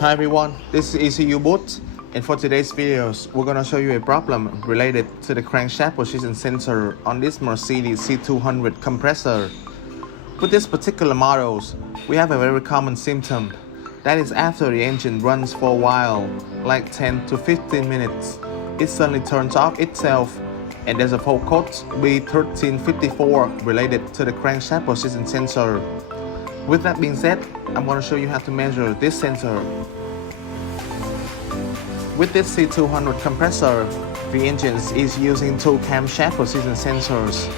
Hi everyone, this is Ecuboot, and for today's videos, we're gonna show you a problem related to the crankshaft position sensor on this Mercedes C200 Kompressor. With this particular models, we have a very common symptom. That is after the engine runs for a while, like 10 to 15 minutes, it suddenly turns off itself, and there's a fault code B1354 related to the crankshaft position sensor. With that being said, I'm going to show you how to measure this sensor. With this C200 Kompressor, the engine is using two camshaft position sensors.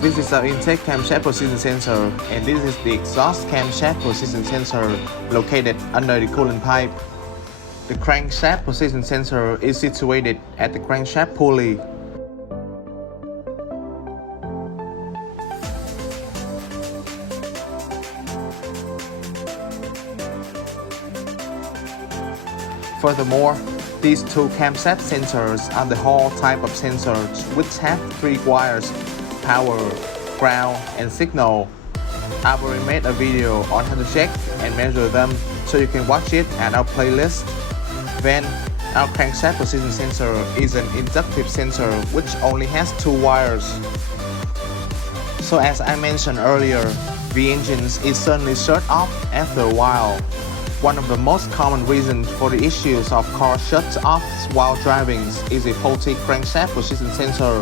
This is our intake camshaft position sensor, and this is the exhaust camshaft position sensor located under the coolant pipe. The crankshaft position sensor is situated at the crankshaft pulley. Furthermore, these two camshaft sensors are the Hall type of sensors which have three wires: power, ground, and signal. I've already made a video on how to check and measure them, so you can watch it at our playlist. Then, our crankshaft position sensor is an inductive sensor which only has two wires. So as I mentioned earlier, the engine is suddenly shut off after a while. One of the most common reasons for the issues of car shuts off while driving is a faulty crankshaft position sensor.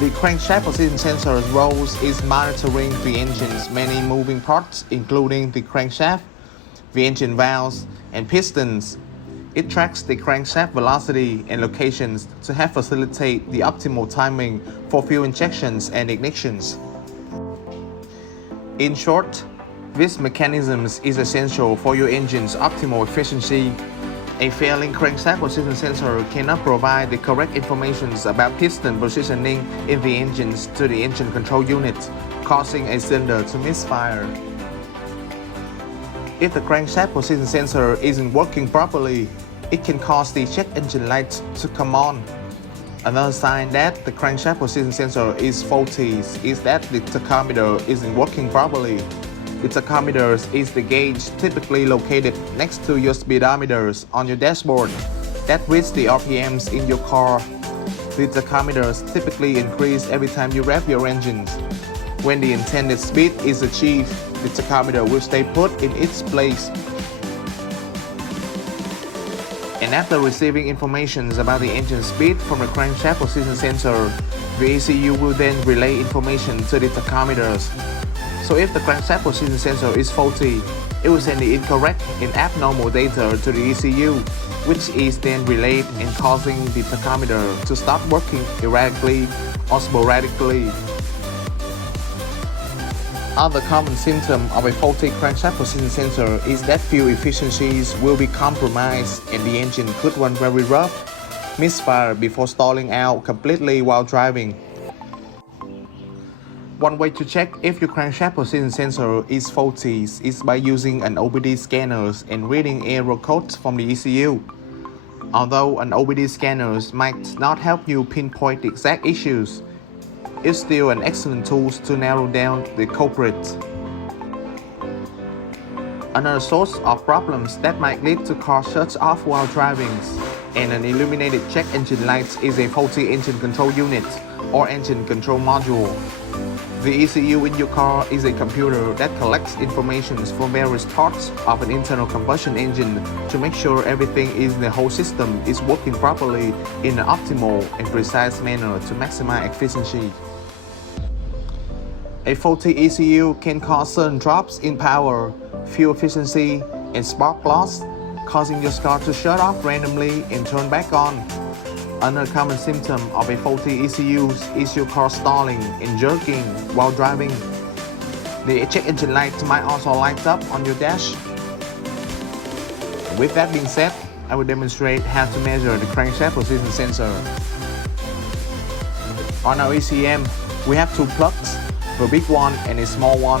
The crankshaft position sensor's role is monitoring the engine's many moving parts, including the crankshaft, the engine valves, and pistons. It tracks the crankshaft velocity and locations to help facilitate the optimal timing for fuel injections and ignitions. In short, this mechanism is essential for your engine's optimal efficiency. A failing crankshaft position sensor cannot provide the correct information about piston positioning in the engine to the engine control unit, causing a cylinder to misfire. If the crankshaft position sensor isn't working properly, it can cause the check engine light to come on. Another sign that the crankshaft position sensor is faulty is that the tachometer isn't working properly. The tachometer is the gauge typically located next to your speedometers on your dashboard that reads the RPMs in your car. The tachometers typically increase every time you rev your engine. When the intended speed is achieved, the tachometer will stay put in its place. And after receiving information about the engine speed from the crankshaft position sensor, the ECU will then relay information to the tachometers. So if the crankshaft position sensor is faulty, it will send the incorrect and abnormal data to the ECU, which is then relayed and causing the tachometer to start working erratically or sporadically. Other common symptom of a faulty crankshaft position sensor is that fuel efficiencies will be compromised and the engine could run very rough, misfire before stalling out completely while driving. One way to check if your crankshaft position sensor is faulty is by using an OBD scanner and reading error codes from the ECU. Although an OBD scanner might not help you pinpoint the exact issues, it's still an excellent tool to narrow down the culprit. Another source of problems that might lead to car shuts off while driving and an illuminated check engine light is a faulty engine control unit or engine control module. The ECU in your car is a computer that collects information from various parts of an internal combustion engine to make sure everything in the whole system is working properly in an optimal and precise manner to maximize efficiency. A faulty ECU can cause sudden drops in power, fuel efficiency, and spark loss, causing your car to shut off randomly and turn back on. Another common symptom of a faulty ECU is your car stalling and jerking while driving. The check engine light might also light up on your dash. With that being said, I will demonstrate how to measure the crankshaft position sensor. On our ECM, we have two plugs, a big one and a small one.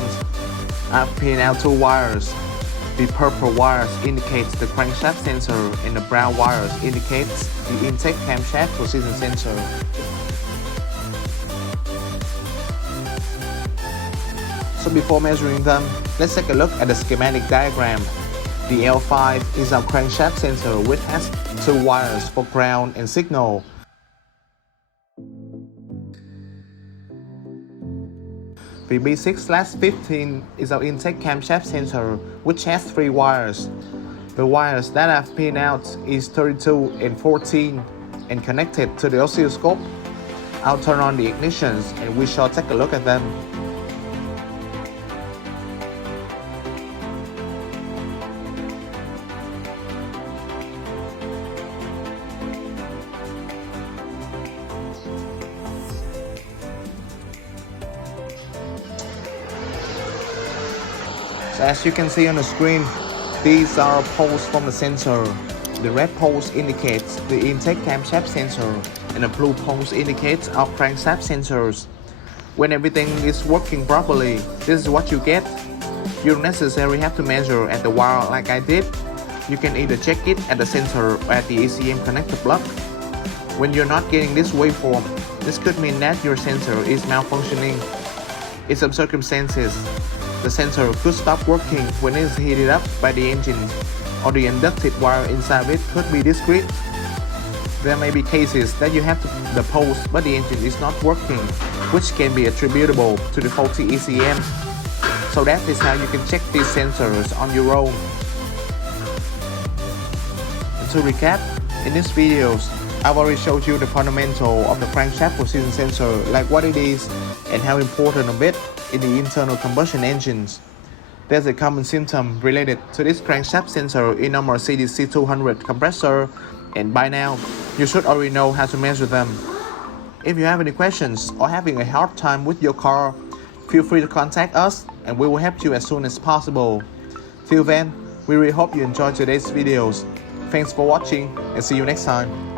I've pinned out two wires. The purple wires indicates the crankshaft sensor and the brown wires indicates the intake camshaft position sensor. So before measuring them, let's take a look at the schematic diagram. The L5 is our crankshaft sensor which has 2 wires for ground and signal. The B6/15 is our intake camshaft sensor which has 3 wires. The wires that I've pinned out is 32 and 14 and connected to the oscilloscope. I'll turn on the ignitions and we shall take a look at them. So as you can see on the screen, these are poles from the sensor. The red poles indicates the intake camshaft sensor and the blue poles indicates our crankshaft sensors. When everything is working properly, this is what you get. You don't necessarily have to measure at the wire like I did. You can either check it at the sensor or at the ECM connector plug. When you're not getting this waveform, this could mean that your sensor is malfunctioning. In some circumstances, the sensor could stop working when it is heated up by the engine, or the inducted wire inside of it could be discrete. There may be cases that you have the poles but the engine is not working, which can be attributable to the faulty ECM. So that is how you can check these sensors on your own. And to recap, in these videos, I've already showed you the fundamental of the crankshaft position sensor, like what it is and how important of it in the internal combustion engines. There's a common symptom related to this crankshaft sensor in our Mercedes C200 Kompressor, and by now, you should already know how to measure them. If you have any questions or having a hard time with your car, feel free to contact us and we will help you as soon as possible. Till then, we really hope you enjoyed today's videos. Thanks for watching and see you next time.